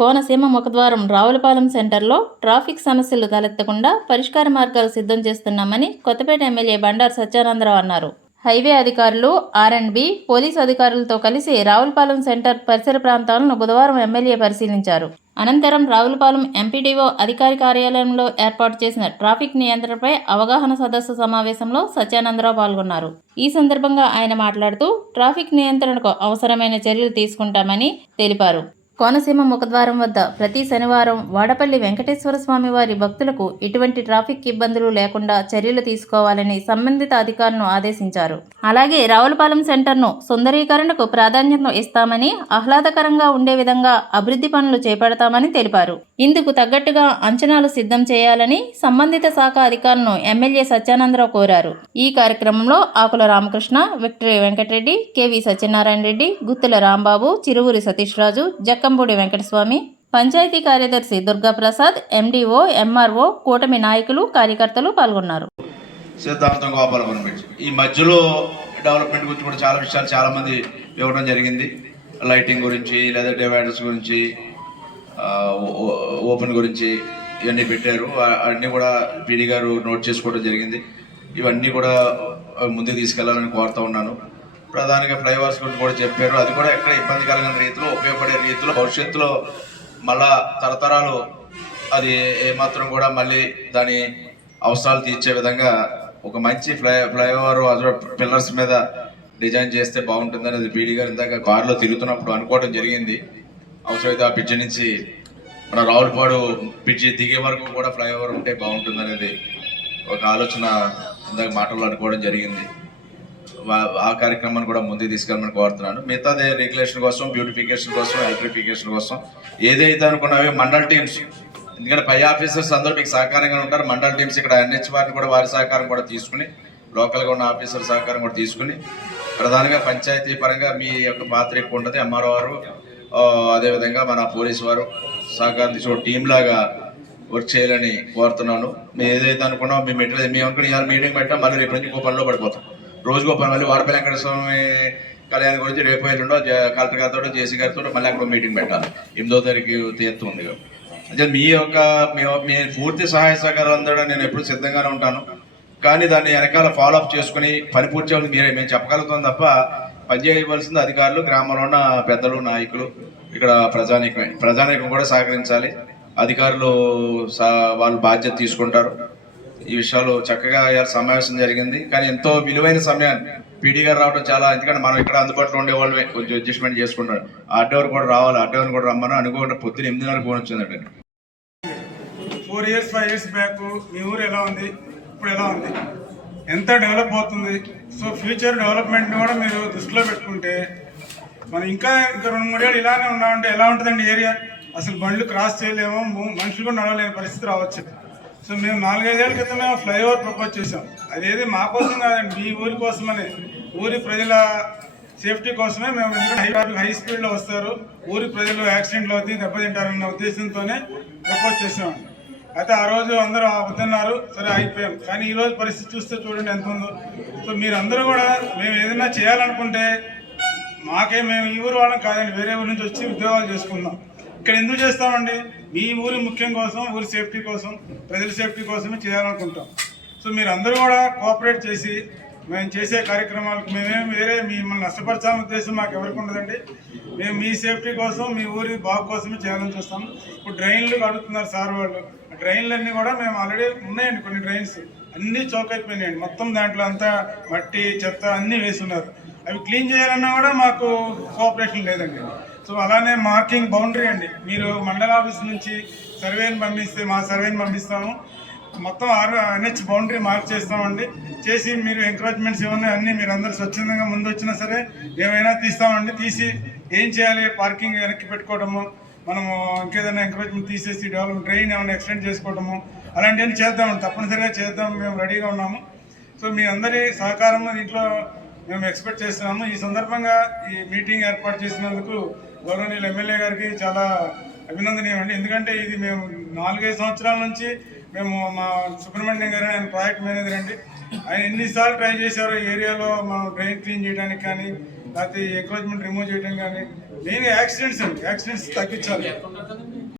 కోనసీమ ముఖద్వారం రావులపాలెం సెంటర్లో ట్రాఫిక్ సమస్యలు తలెత్తకుండా పరిష్కార మార్గాలు సిద్ధం చేస్తున్నామని కొత్తపేట ఎమ్మెల్యే బండారు సత్యానందరావు అన్నారు. హైవే అధికారులు, ఆర్ఎండ్బి, పోలీసు అధికారులతో కలిసి రావులపాలెం సెంటర్ పరిసర ప్రాంతాలను బుధవారం ఎమ్మెల్యే పరిశీలించారు. అనంతరం రావులపాలెం ఎంపీడీఓ అధికారి కార్యాలయంలో ఏర్పాటు చేసిన ట్రాఫిక్ నియంత్రణపై అవగాహన సదస్సు సమావేశంలో సత్యానందరావు పాల్గొన్నారు. ఈ సందర్భంగా ఆయన మాట్లాడుతూ ట్రాఫిక్ నియంత్రణకు అవసరమైన చర్యలు తీసుకుంటామని తెలిపారు. కోనసీమ ముఖద్వారం వద్ద ప్రతి శనివారం వాడపల్లి వెంకటేశ్వర స్వామి వారి భక్తులకు ఎటువంటి ట్రాఫిక్ ఇబ్బందులు లేకుండా చర్యలు తీసుకోవాలని సంబంధిత అధికారులను ఆదేశించారు. అలాగే రావులపాలెం సెంటర్ను సుందరీకరణకు ప్రాధాన్యత ఇస్తామని, ఆహ్లాదకరంగా ఉండే విధంగా అభివృద్ధి పనులు చేపడతామని తెలిపారు. ఇందుకు తగ్గట్టుగా అంచనాలు సిద్ధం చేయాలని సంబంధిత శాఖ అధికారులను ఎమ్మెల్యే సత్యానందరావు కోరారు. ఈ కార్యక్రమంలో ఆకుల రామకృష్ణ, విక్టరీ వెంకటరెడ్డి, కెవి సత్యనారాయణ రెడ్డి, గుత్తుల రాంబాబు, చిరువురి సతీష్ రాజు, జక్కంపూడి వెంకటస్వామి, పంచాయతీ కార్యదర్శి దుర్గాప్రసాద్, ఎండిఓ, ఎంఆర్ఓ, కూటమి నాయకులు, కార్యకర్తలు పాల్గొన్నారు. సిద్ధాంతం గోపాలపురం ఈ మధ్యలో డెవలప్మెంట్ గురించి కూడా చాలా విషయాలు చాలా మంది ఇవ్వడం జరిగింది. లైటింగ్ గురించి, లేదా డివైడర్స్ గురించి, ఓపెన్ గురించి ఇవన్నీ పెట్టారు. అన్నీ కూడా పీడీ గారు నోట్ చేసుకోవడం జరిగింది. ఇవన్నీ కూడా ముందుకు తీసుకెళ్లాలని కోరుతూ ఉన్నాను. ప్రధానంగా ఫ్లైఓవర్స్ గురించి కూడా చెప్పారు. అది కూడా ఎక్కడ ఇబ్బందికరమైన రీతిలో, ఉపయోగపడే రీతిలో భవిష్యత్తులో మళ్ళా తరతరాలు అది ఏమాత్రం కూడా మళ్ళీ దాని అవసరాలు తీర్చే విధంగా ఒక మంచి ఫ్లైఓవర్ పిల్లర్స్ మీద డిజైన్ చేస్తే బాగుంటుందని అది పీడీ గారు ఇందాక కారులో తిరుగుతున్నప్పుడు అనుకోవడం జరిగింది. అవసరమైతే ఆ బ్రిడ్జి నుంచి మన రావులపాడు బ్రిడ్జి దిగే వరకు కూడా ఫ్లైఓవర్ ఉంటే బాగుంటుంది అనేది ఒక ఆలోచన ఇందాక మాటల్లో అనుకోవడం జరిగింది. ఆ కార్యక్రమాన్ని కూడా ముందుకు తీసుకెళ్ళమని కోరుతున్నాను. మిగతాదే రెగ్యులేషన్ కోసం, బ్యూటిఫికేషన్ కోసం, ఎలక్ట్రిఫికేషన్ కోసం ఏదైతే అనుకున్నావో మండల్ టీమ్స్, ఎందుకంటే పై ఆఫీసర్స్ అందరూ మీకు సహకారంగా ఉంటారు. మండల్ టీమ్స్ ఇక్కడ ఎన్హెచ్ వారిని కూడా వారి సహకారం కూడా తీసుకుని, లోకల్గా ఉన్న ఆఫీసర్ సహకారం కూడా తీసుకుని, ప్రధానంగా పంచాయతీ పరంగా మీ యొక్క పాత్ర ఎక్కువ ఉంటుంది. ఎంఆర్ఓ వారు, అదేవిధంగా మన పోలీసు వారు సహకారం తీసుకుని టీం లాగా వర్క్ చేయాలని కోరుతున్నాను. మేము ఏదైతే అనుకున్నామో మేము అనుకుని ఇవాళ మీటింగ్ పెట్టాం, మళ్ళీ రేపు నుంచి ఇంకో పనిలో పడిపోతాం. రోజుకో పని, మళ్ళీ వాడపల్లి వెంకటేశ్వర స్వామి కళ్యాణం గురించి రేపు ఎల్లుండో కలెక్టర్ గారితో, జేసీ గారితో మళ్ళీ అక్కడ మీటింగ్ పెట్టాలి. 8వ తారీఖు తీర్తు ఉంది. అంటే మీ పూర్తి సహాయ సహకారాలు అందడం నేను ఎప్పుడు సిద్ధంగానే ఉంటాను. కానీ దాన్ని వెనకాల ఫాలోఅప్ చేసుకుని పని పూర్తి చేయాలి మీరే. మేము చెప్పగలుగుతాం తప్ప పని చేయవలసింది అధికారులు, గ్రామంలో ఉన్న పెద్దలు, నాయకులు, ఇక్కడ ప్రజానీకం కూడా సహకరించాలి. అధికారులు వాళ్ళు బాధ్యత తీసుకుంటారు. ఈ విషయాలు చక్కగా సమావేశం జరిగింది. కానీ ఎంతో విలువైన సమయాన్ని పీడీ గారు రావడం చాలా, ఎందుకంటే మనం ఇక్కడ అందుబాటులో ఉండేవాళ్ళమే కొంచెం అడ్జస్ట్మెంట్ చేసుకుంటారు. ఆర్డీఓ కూడా రావాలి, ఆర్డీఓ కూడా రమ్మని అనుకోకుండా పొద్దున 8:30 ఫోన్ వచ్చిందండి. 4 years 5 years బ్యాక్ మీ ఊరు ఎలా ఉంది, ఇప్పుడు ఎలా ఉంది, ఎంత డెవలప్ అవుతుంది. సో ఫ్యూచర్ డెవలప్మెంట్ని కూడా మీరు దృష్టిలో పెట్టుకుంటే మనం ఇంకా 2-3 ఏళ్ళు ఇలానే ఉన్నామంటే ఎలా ఉంటుందండి ఏరియా. అసలు బండ్లు క్రాస్ చేయలేము, మనుషులు కూడా నడవలేని పరిస్థితి రావచ్చు. సో మేము 4-5 ఏళ్ళ క్రితం మేము ఫ్లైఓవర్ ప్రపోజ్ చేసాం. అదేది మా కోసం కాదండి, మీ ఊరి కోసమని, ఊరి ప్రజల సేఫ్టీ కోసమే మేము. ఎందుకంటే హై స్పీడ్లో వస్తారు, ఊరి ప్రజలు యాక్సిడెంట్లు అవుతాయి, దెబ్బతింటారన్న ఉద్దేశంతోనే ప్రపోజ్ చేసామండి. అయితే ఆ రోజు అందరూ వద్దన్నారు, సరే అయిపోయాం. కానీ ఈరోజు పరిస్థితి చూస్తే చూడండి ఎంత ఉందో. సో మీరందరూ కూడా మేము ఏదైనా చేయాలనుకుంటే మేము ఈ ఊరు వాళ్ళం కాదండి, వేరే ఊరి నుంచి వచ్చి ఉద్యోగాలు చేసుకుందాం. ఇక్కడ ఎందుకు చేస్తామండి, మీ ఊరి ముఖ్యం కోసం, ఊరి సేఫ్టీ కోసం, ప్రజల సేఫ్టీ కోసమే చేయాలనుకుంటాం. సో మీరందరూ కూడా కోఆపరేట్ చేసి మేము చేసే కార్యక్రమాలకు వేరే మిమ్మల్ని నష్టపరచాలనే ఉద్దేశం మాకు ఎవరికి ఉండదండి. మేము మీ సేఫ్టీ కోసం, మీ ఊరి బాగు కోసమే చేయాలని చూస్తాం. ఇప్పుడు డ్రైన్లు అడుగుతున్నారు సార్ వాళ్ళు. డ్రైన్లన్నీ కూడా మేము ఆల్రెడీ ఉన్నాయండి, కొన్ని డ్రైన్స్ అన్నీ చౌక్ అయిపోయినాయండి. మొత్తం దాంట్లో అంతా మట్టి, చెత్త అన్నీ వేస్తున్నారు. అవి క్లీన్ చేయాలన్నా కూడా మాకు కోఆపరేషన్ లేదండి. సో అలానే మార్కింగ్ బౌండరీ అండి, మీరు మండల ఆఫీస్ నుంచి సర్వేని పంపిస్తే మా సర్వేని పంపిస్తాము, మొత్తం NH బౌండరీ మార్క్ చేస్తామండి. చేసి మీరు ఎంకరేజ్మెంట్స్ ఏమన్నా అన్నీ మీరు అందరూ స్వచ్ఛందంగా ముందు వచ్చినా సరే ఏమైనా తీస్తామండి. తీసి ఏం చేయాలి, పార్కింగ్ వెనక్కి పెట్టుకోవడము, మనము ఇంకేదైనా ఎంకరేజ్మెంట్ తీసేసి డెవలప్ డ్రైన్ ఏమైనా ఎక్స్టెండ్ చేసుకోవడము, అలాంటివన్నీ చేద్దామండి, తప్పనిసరిగా చేద్దాం, మేము రెడీగా ఉన్నాము. సో మీ అందరి సహకారం దీంట్లో మేము ఎక్స్పెక్ట్ చేస్తున్నాము. ఈ సందర్భంగా ఈ మీటింగ్ ఏర్పాటు చేసినందుకు గౌరవనీయులు ఎమ్మెల్యే గారికి చాలా అభినందనీయమండి. ఎందుకంటే ఇది మేము 4-5 సంవత్సరాల నుంచి మేము మా సుబ్రహ్మణ్యం గారు, ఆయన ప్రాజెక్ట్ మేనేజర్ అండి, ఆయన ఎన్నిసార్లు ట్రై చేశారో ఏరియాలో మనం డ్రైన్ క్లీన్ చేయడానికి కానీ, లేకపోతే ఎంకరేజ్మెంట్ రిమూవ్ చేయడం కానీ మెయిన్ యాక్సిడెంట్స్ అండి, యాక్సిడెంట్స్ తగ్గించాలి.